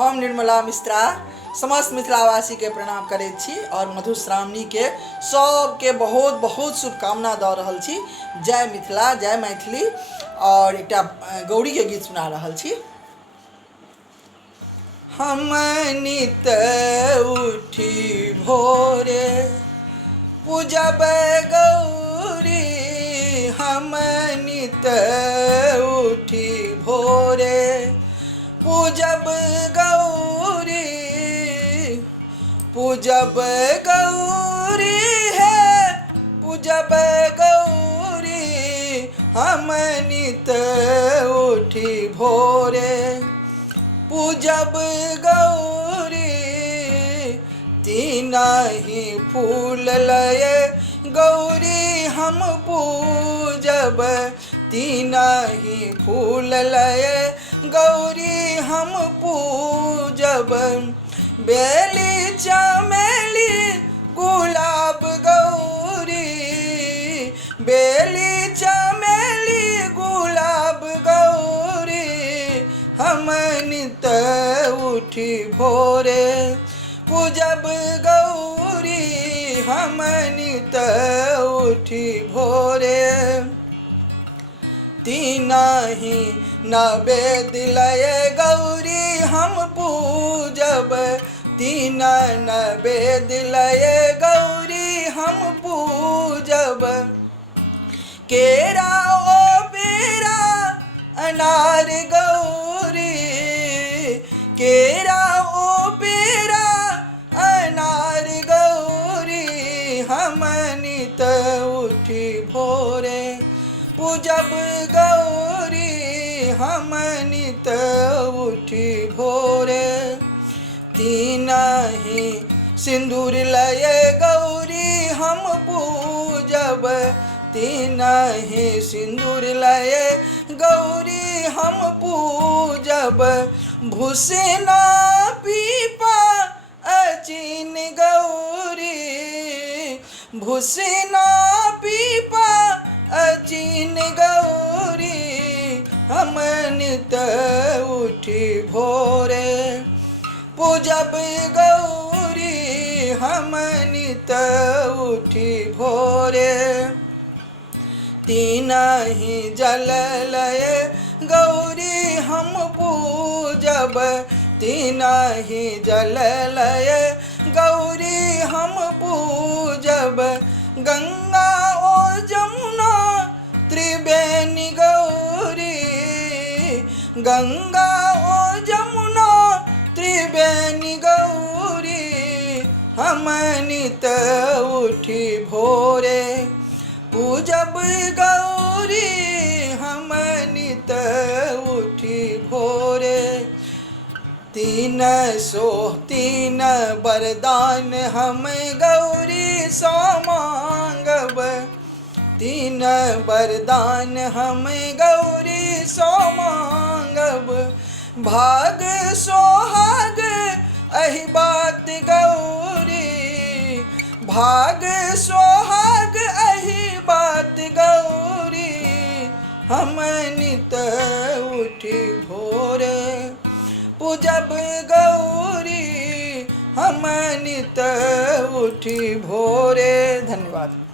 हम निर्मला मिश्रा समस्त मिथिलावासी के प्रणाम करै छी और मधुश्रावणी के सबके बहुत बहुत शुभकामना दऽ रहल छी। जय मिथिला, जय मैथिली। और एकटा गौरी के गीत सुना रहल छी। हम नित उठी भोरे पूजब गौरी, हम नित उठी भोरे पूजब गौरी, पूजब गौरी है पूजब गौरी, हम नित उठी भोरे पूजब गौरी। तीनहि फूल लये गौरी हम पूजब, तीनहि फूल लये गौरी हम पूजब। बेली चमेली गुलाब गौरी, बेली चमेली गुलाब गौरी, हम नित उठी भोरे पूजब गौरी, हम नित उठी भोरे। तीनहि नैवेद्य लये गौरी हम पूजब, तीन नैवेद्य लये गौरी हम पूजब। केरा ओ बेरा अनार गौरी, केरा ओ बेरा अनार गौरी, हम नित उठी भोरे पूजब गौरी, हम नित उठी भोरे। तीनहि सिंदूर लये गौरी हम पूजब, तीनहि सिंदूर लये गौरी हम पूजब। भूषना पीपा अचिन गौरी, भूषना पीपा अचिन गौरी, हम नित उठी भोरे पूजब गौरी, हम नित उठी भोरे। तीनहि जल लये गौरी हम पूजब, तीनहि जल लये गौरी हम पूजब। गंगा ओ जमुना त्रिवेणी गौरी, गंगा ओ जमुना त्रिवेणी गौरी, हम नित उठी भोरे पूजब गौरी, हम नित उठी भोरे। तीन वरदान हम गौरी सो मांगब, तीन वरदान हम गौरी सो मांगब। भाग सोहाग अहि बात गौरी, भाग सोहाग अहि बात गौरी, हम नित उठी भोरे पूजब गौरी, हम नित उठी भोरे। धन्यवाद।